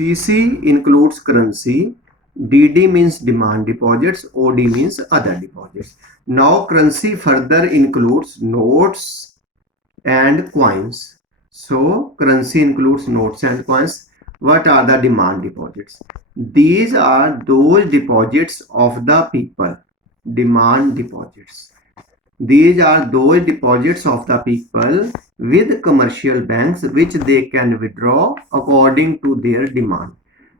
CC includes currency, DD means demand deposits, OD means other deposits. Now currency further includes notes and coins. So currency includes notes and coins. What are the demand deposits? These are those deposits of the people. Demand deposits. These are those deposits of the people with commercial banks which they can withdraw according to their demand.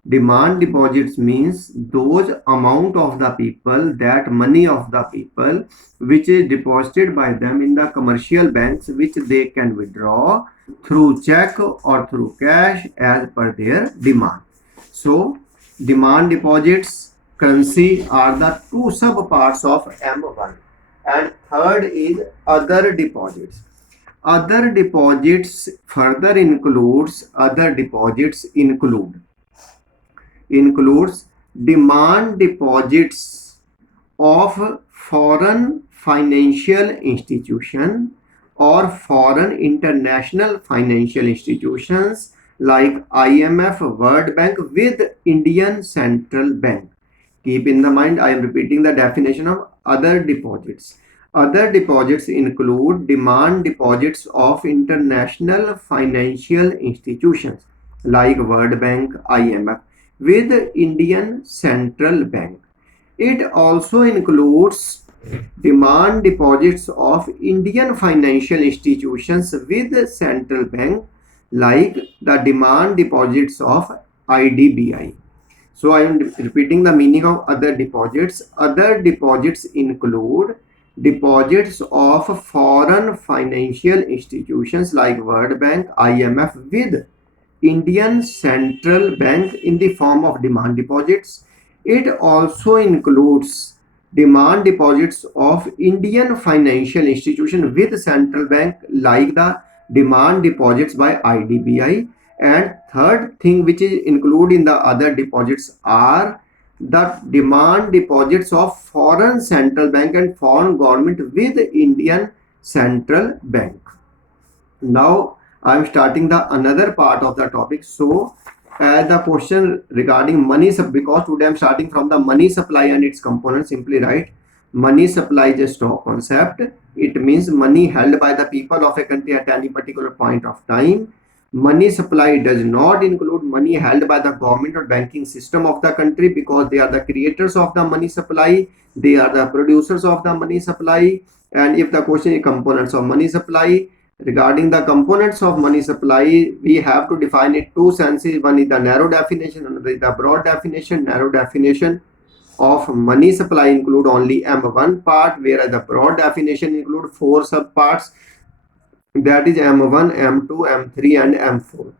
Demand deposits means those amount of the people, that money of the people which is deposited by them in the commercial banks which they can withdraw through check or through cash as per their demand. So demand deposits, currency are the two sub parts of M1. And third is other deposits. Other deposits further includes demand deposits of foreign financial institution or foreign international financial institutions like IMF, World Bank with Indian Central Bank. Keep in the mind, I am repeating the definition of other deposits. Other deposits include demand deposits of international financial institutions like World Bank, IMF with Indian Central Bank. It also includes demand deposits of Indian financial institutions with central bank like the demand deposits of IDBI. So I am repeating the meaning of other deposits. Other deposits include deposits of foreign financial institutions like World Bank, IMF with Indian Central Bank in the form of demand deposits. It also includes demand deposits of Indian financial institution with central bank like the demand deposits by IDBI. And third thing which is included in the other deposits are the demand deposits of foreign central bank and foreign government with Indian Central Bank. Now I am starting the another part of the topic. So the question regarding money, because today I am starting from the money supply and its components, simply write money supply is a stock concept. It means money held by the people of a country at any particular point of time. Money supply does not include money held by the government or banking system of the country, because they are the creators of the money supply, they are the producers of the money supply. And if the question is components of money supply, regarding the components of money supply, we have to define it two senses. One is the narrow definition, another is the broad definition. Narrow definition of money supply include only M1 part, whereas the broad definition include four sub parts, that is M1, M2, M3 and M4.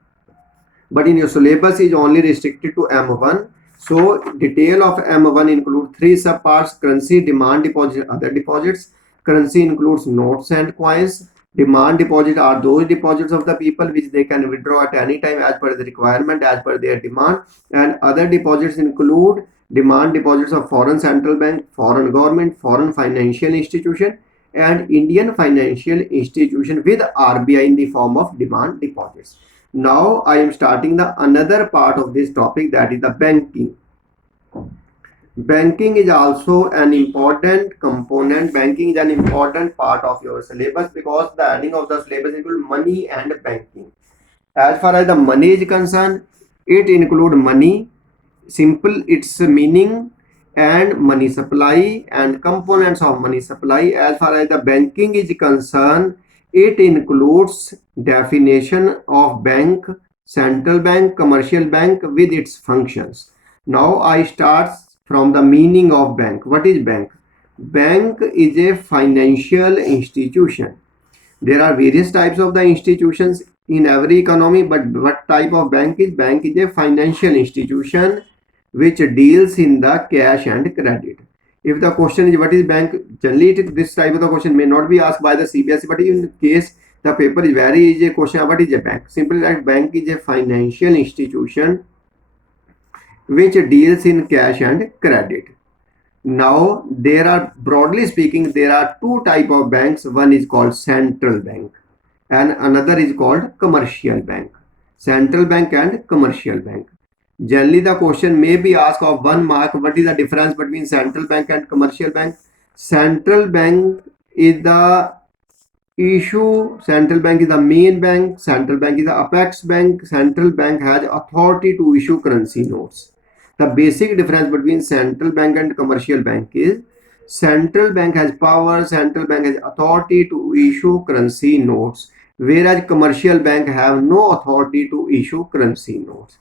But in your syllabus is only restricted to M1. So detail of M1 include three sub parts: currency, demand deposit, other deposits. Currency includes notes and coins. Demand deposit are those deposits of the people which they can withdraw at any time as per the requirement, as per their demand. And other deposits include demand deposits of foreign central bank, foreign government, foreign financial institution and Indian financial institution with RBI in the form of demand deposits. Now I am starting the another part of this topic, that is the banking. Banking is also an important component. Banking is an important part of your syllabus, because the heading of the syllabus includes money and banking. As far as the money is concerned, it includes money, simple its meaning, and money supply and components of money supply. As far as the banking is concerned, it includes definition of bank, central bank, commercial bank with its functions. Now I start from the meaning of bank. What is bank? Bank is a financial institution. There are various types of the institutions in every economy, but what type of bank is? Bank is a financial institution which deals in the cash and credit. If the question is what is bank, generally this type of the question may not be asked by the CBSE, but in case the paper is very easy question, what is a bank? Simply like bank is a financial institution which deals in cash and credit. Now there are, broadly speaking, there are two type of banks. One is called central bank and another is called commercial bank. Central bank and commercial bank. Generally, the question may be asked of 1 mark. What is the difference between central bank and commercial bank? Central bank is the issue. Central bank is the main bank. Central bank is the apex bank. Central bank has authority to issue currency notes. The basic difference between central bank and commercial bank is central bank has power. Central bank has authority to issue currency notes, whereas commercial bank have no authority to issue currency notes.